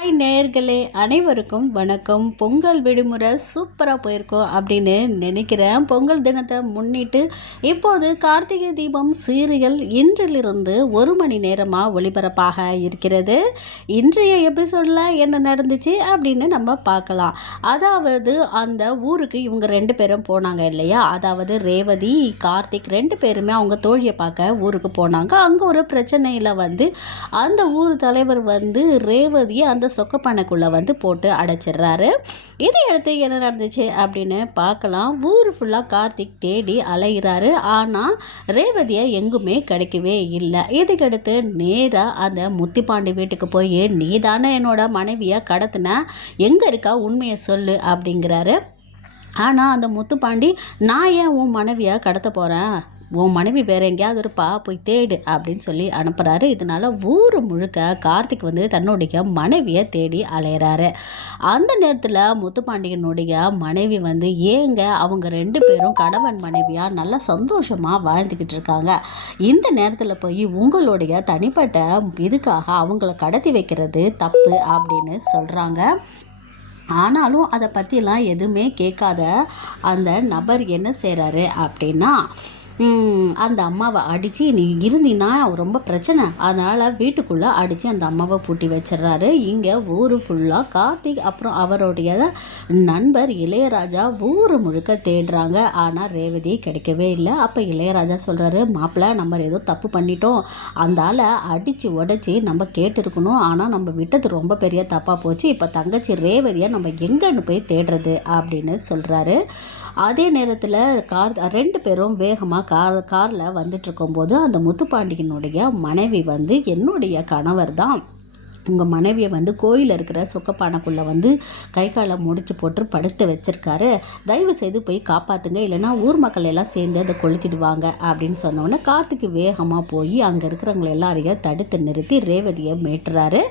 Hi நேர்களே அனைவருக்கும் வணக்கம். பொங்கல் விடுமுறை சூப்பராக போயிருக்கோம் அப்படின்னு நினைக்கிறேன். பொங்கல் தினத்தை முன்னிட்டு இப்போது கார்த்திகை தீபம் சீரியல் இன்றிலிருந்து ஒரு மணி நேரமாக ஒளிபரப்பாக இருக்கிறது. இன்றைய எபிசோடில் என்ன நடந்துச்சு அப்படின்னு நம்ம பார்க்கலாம். அதாவது அந்த ஊருக்கு இவங்க ரெண்டு பேரும் போனாங்க இல்லையா? அதாவது ரேவதி கார்த்திக் ரெண்டு பேருமே அவங்க தோழியை பார்க்க ஊருக்கு போனாங்க. அங்கே ஒரு பிரச்சனையில் வந்து அந்த ஊர் தலைவர் வந்து ரேவதியை அந்த சொக்கப்பானைக்குள்ளே வந்து போட்டு அடைச்சிடுறாரு. இதை அடுத்து என்ன நடந்துச்சு அப்படின்னு பார்க்கலாம். ஊர் ஃபுல்லாக கார்த்திக் தேடி அலைகிறாரு ஆனால் ரேவதியை எங்குமே கிடைக்கவே இல்லை. இதுக்கடுத்து நேராக அந்த முத்திப்பாண்டி வீட்டுக்கு போய் நீ தானே என்னோட மனைவியை கடத்தின? எங்கே இருக்கா? உண்மையை சொல்லு அப்படிங்கிறாரு. ஆனால் அந்த முத்துப்பாண்டி நான் ஏன் உன் மனைவியாக கடத்த போகிறேன் உன் மனைவி வேற எங்கேயாவது இருப்பா போய் தேடு அப்படின்னு சொல்லி அனுப்புகிறாரு இதனால் ஊர் முழுக்க கார்த்திக் வந்து தன்னுடைய மனைவியை தேடி அலையிறாரு. அந்த நேரத்தில் முத்துப்பாண்டியனுடைய மனைவி வந்து ஏங்க அவங்க ரெண்டு பேரும் கணவன் மனைவியாக நல்லா சந்தோஷமாக வாழ்ந்துக்கிட்டு இருக்காங்க. இந்த நேரத்தில் போய் உங்களுடைய தனிப்பட்ட இதுக்காக அவங்கள கடத்தி வைக்கிறது தப்பு அப்படின்னு சொல்கிறாங்க ஆனாலும் அதை பற்றிலாம் எதுவுமே கேட்காத அந்த நபர் என்ன செய்கிறாரு அப்படின்னா அந்த அம்மாவை அடித்து நீ இருந்தினா ரொம்ப பிரச்சனை. அதனால் வீட்டுக்குள்ளே அடித்து அந்த அம்மாவை பூட்டி வச்சிடுறாரு. இங்கே ஊர் ஃபுல்லாக கார்த்திக் அப்புறம் அவருடைய நண்பர் இளையராஜா ஊர் முழுக்க தேடுறாங்க. ஆனால் ரேவதி கிடைக்கவே இல்லை. அப்போ இளையராஜா சொல்கிறாரு மாப்பிள்ளை நம்ம ஏதோ தப்பு பண்ணிட்டோம். அந்தால் அடித்து உடச்சி நம்ம கேட்டுருக்கணும். ஆனால் நம்ம விட்டது ரொம்ப பெரிய தப்பாக போச்சு. இப்போ தங்கச்சி ரேவதியை நம்ம எங்கேன்னு போய் தேடுறது? அப்படின்னு சொல்கிறாரு அதே நேரத்தில் கார் ரெண்டு பேரும் வேகமாக கார் காரில் வந்துட்டுருக்கும்போது அந்த முத்துப்பாண்டியனுடைய மனைவி வந்து என்னுடைய கணவர் தான் உங்கள் மனைவியை வந்து கோயிலில் இருக்கிற சொக்கப்பானைக்குள்ளே வந்து கை காலை முடிச்சு போட்டு படுத்து வச்சுருக்காரு. தயவு செய்து போய் காப்பாற்றுங்க இல்லைனா ஊர் மக்கள் எல்லாம் சேர்ந்து அதை கொளுத்திடுவாங்க அப்படின்னு சொன்னோடனே கார்த்திக்கு வேகமாக போய் அங்கே இருக்கிறவங்களை எல்லாரையும் தடுத்து நிறுத்தி ரேவதியை மேட்டுறாரு.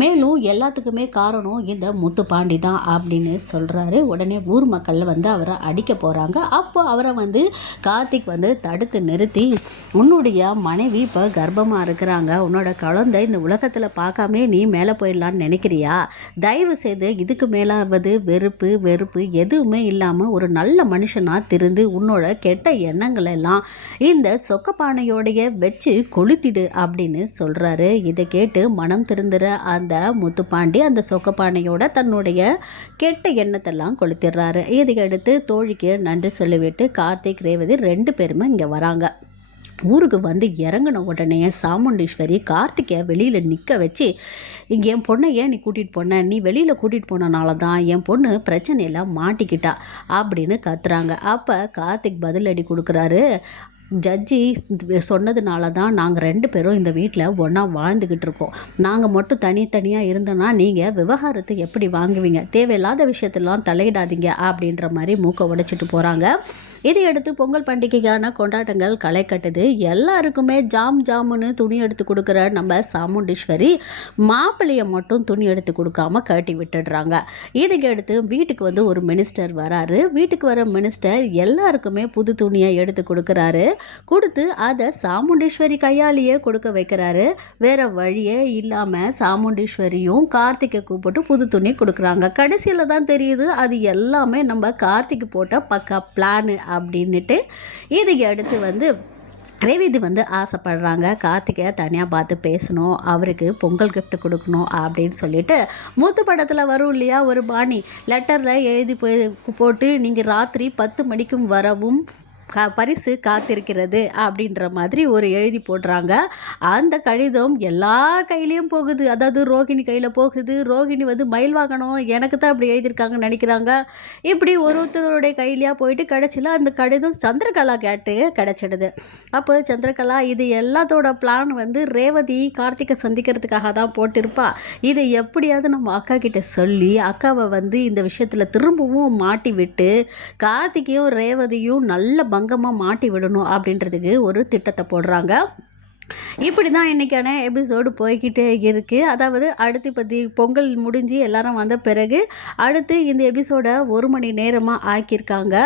மேலும் எல்லாத்துக்குமே காரணம் இந்த முத்துப்பாண்டி தான் அப்படின்னு சொல்கிறாரு உடனே ஊர் மக்கள் வந்து அவரை அடிக்க போகிறாங்க அப்போ அவரை வந்து கார்த்திக் வந்து தடுத்து நிறுத்தி உன்னுடைய மனைவி இப்போ கர்ப்பமாக இருக்கிறாங்க. உன்னோட குழந்தை இந்த உலகத்தில் பார்க்காமே நீ மேலே போயிடலான்னு நினைக்கிறியா? தயவு செய்து இதுக்கு மேலாவது வெறுப்பு வெறுப்பு எதுவுமே இல்லாமல் ஒரு நல்ல மனுஷனாக திருந்து உன்னோட கெட்ட எண்ணங்கள் எல்லாம் இந்த சொக்கப்பானையோடைய வச்சு கொளுத்திடு அப்படின்னு சொல்கிறாரு இதை கேட்டு மனம் திருந்துற அந்த முத்துப்பாண்டி அந்த சொக்கப்பானையோட தன்னுடைய கெட்ட எண்ணத்தெல்லாம் கொளுத்திடுறாரு. இதையடுத்து தோழிக்கு நன்றி சொல்லிவிட்டு கார்த்திக் ரேவதி ரெண்டு பேருமே இங்கே வராங்க. ஊருக்கு வந்து இறங்கின உடனே சாமுண்டீஸ்வரி கார்த்திகை வெளியில் நிற்க வச்சு என் பொண்ணை ஏன் நீ கூட்டிகிட்டு போன? நீ வெளியில் கூட்டிகிட்டு போனனால தான் என் பொண்ணு பிரச்சனையெல்லாம் மாட்டிக்கிட்டா அப்படின்னு கத்துறாங்க. அப்போ கார்த்திக் பதிலடி கொடுக்குறாரு. ஜட்ஜி சொன்னதுனால தான் நாங்கள் ரெண்டு பேரும் இந்த வீட்டில் ஒன்றா வாழ்ந்துக்கிட்டு இருக்கோம். நாங்கள் மட்டும் தனித்தனியாக இருந்தோன்னா நீங்கள் விவகாரத்தை எப்படி வாங்குவீங்க? தேவையில்லாத விஷயத்தெல்லாம் தலையிடாதீங்க அப்படின்ற மாதிரி மூக்கை உடைச்சிட்டு போகிறாங்க இதையடுத்து பொங்கல் பண்டிகைக்கான கொண்டாட்டங்கள் களை கட்டுது. எல்லாருக்குமே ஜாம் ஜாமுன்னு துணி எடுத்து கொடுக்குற நம்ம சாமுண்டீஸ்வரி மாப்பிள்ளையை மட்டும் துணி எடுத்து கொடுக்காம கட்டி விட்டுடுறாங்க. இதுக்கு அடுத்து வீட்டுக்கு வந்து ஒரு மினிஸ்டர் வராரு. வீட்டுக்கு வர மினிஸ்டர் எல்லாருக்குமே புது துணியை எடுத்து கொடுக்குறாரு. கொடுத்து அதை சாமுண்டீஸ்வரி கையாலேயே கொடுக்க வைக்கிறாரு. வேறு வழியே இல்லாமல் சாமுண்டீஸ்வரியும் கார்த்திகை கூப்பிட்டு புது துணி கொடுக்குறாங்க. கடைசியில் தான் தெரியுது அது எல்லாமே நம்ம கார்த்திக் போட்ட பக்கா பிளானு அப்படின்னுட்டு இதுக்கு அடுத்து வந்து ரேவதி வந்து ஆசைப்படுறாங்க. கார்த்திகை தனியாக பார்த்து பேசணும் அவருக்கு பொங்கல் கிஃப்ட் கொடுக்கணும் அப்படின்னு சொல்லிட்டு மூத்து படத்தில் வரும் இல்லையா ஒரு பாணி. லெட்டரில் எழுதி போய் போட்டு நீங்கள் ராத்திரி பத்து மணிக்கும் வரவும் கா பரிசு காத்திருக்கிறது அப்படின்ற மாதிரி ஒரு எழுதி போடுறாங்க. அந்த கடிதம் எல்லா கையிலையும் போகுது. அதாவது ரோகிணி கையில் போகுது. ரோகிணி வந்து மயில் வாங்கணும் எனக்கு தான் அப்படி எழுதியிருக்காங்கன்னு நினைக்கிறாங்க. இப்படி ஒரு ஒருத்தருடைய கையிலையாக போயிட்டு கிடச்சில அந்த கடிதம் சந்திரகலா கேட்டு கிடச்சிடுது. அப்போ சந்திரகலா இது எல்லாத்தோட பிளான் வந்து ரேவதி கார்த்திகை சந்திக்கிறதுக்காக தான் போட்டிருப்பா. இதை எப்படியாவது நம்ம அக்கா கிட்ட சொல்லி அக்காவை வந்து இந்த விஷயத்தில் திரும்பவும் மாட்டி விட்டு கார்த்திகையும் ரேவதியும் நல்ல பங்கமாக மாட்டி விடணும் அப்படின்றதுக்கு ஒரு திட்டத்தை போடுறாங்க. இப்படி தான் இன்றைக்கான எபிசோடு போய்கிட்டே இருக்குது அதாவது அடுத்து பற்றி பொங்கல் முடிஞ்சு எல்லாரும் வந்த பிறகு அடுத்து இந்த எபிசோடை ஒரு மணி நேரமாக ஆக்கியிருக்காங்க.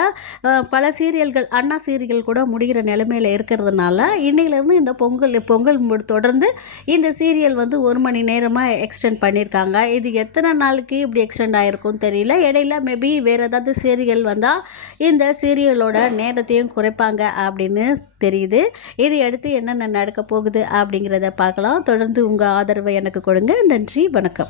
பல சீரியல்கள் அண்ணா சீரியல் கூட முடிகிற நிலைமையில் இருக்கிறதுனால இன்னையிலேருந்து இந்த பொங்கல் பொங்கல் மு- தொடர்ந்து இந்த சீரியல் வந்து ஒரு மணி நேரமாக எக்ஸ்டெண்ட் பண்ணியிருக்காங்க. இது எத்தனை நாளுக்கு இப்படி எக்ஸ்டெண்ட் ஆகிருக்கும் தெரியல. இடையில மேபி வேறு ஏதாவது சீரியல் வந்தால் இந்த சீரியலோட நேரத்தையும் குறைப்பாங்க அப்படின்னு தெரியுது. இது அடுத்து என்னென்ன நடக்க போகுது அப்படிங்கிறத பார்க்கலாம். தொடர்ந்து உங்கள் ஆதரவை எனக்கு கொடுங்க. நன்றி வணக்கம்.